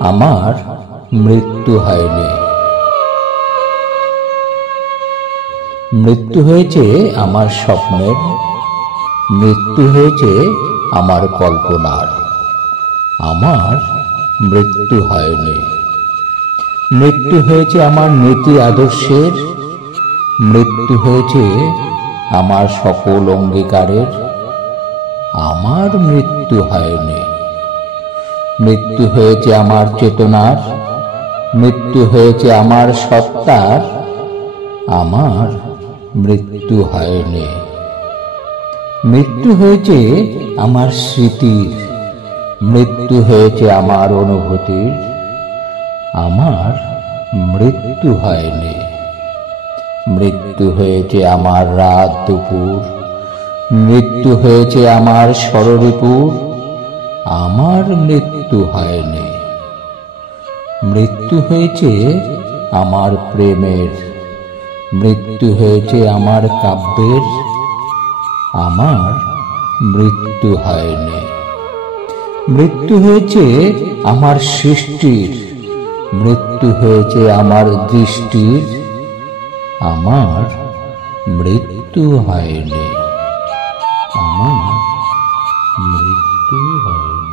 আমার মৃত্যু হয়নি। মৃত্যু হয়েছে আমার স্বপ্নের, মৃত্যু হয়েছে আমার কল্পনার। আমার মৃত্যু হয়নি। মৃত্যু হয়েছে আমার নীতি আদর্শের, মৃত্যু হয়েছে আমার সকল অঙ্গীকারের। আমার মৃত্যু হয়নি। মৃত্যু হয়েছে আমার চেতনার, মৃত্যু হয়েছে আমার সত্তার। আমার মৃত্যু হয়নি। মৃত্যু হয়েছে আমার স্মৃতির, মৃত্যু হয়েছে আমার অনুভূতির। আমার মৃত্যু হয়নি। মৃত্যু হয়েছে আমার রাত দুপুর, মৃত্যু হয়েছে আমার ষড়রিপুর। আমার মৃত্যু হয়নি। মৃত্যু হয়েছে আমার প্রেমের, মৃত্যু হয়েছে আমার কাব্যের। আমার মৃত্যু হয়নি। মৃত্যু হয়েছে আমার সৃষ্টির, মৃত্যু হয়েছে আমার দৃষ্টির। আমার মৃত্যু হয়নি। আমার মৃত্যু হয়নি।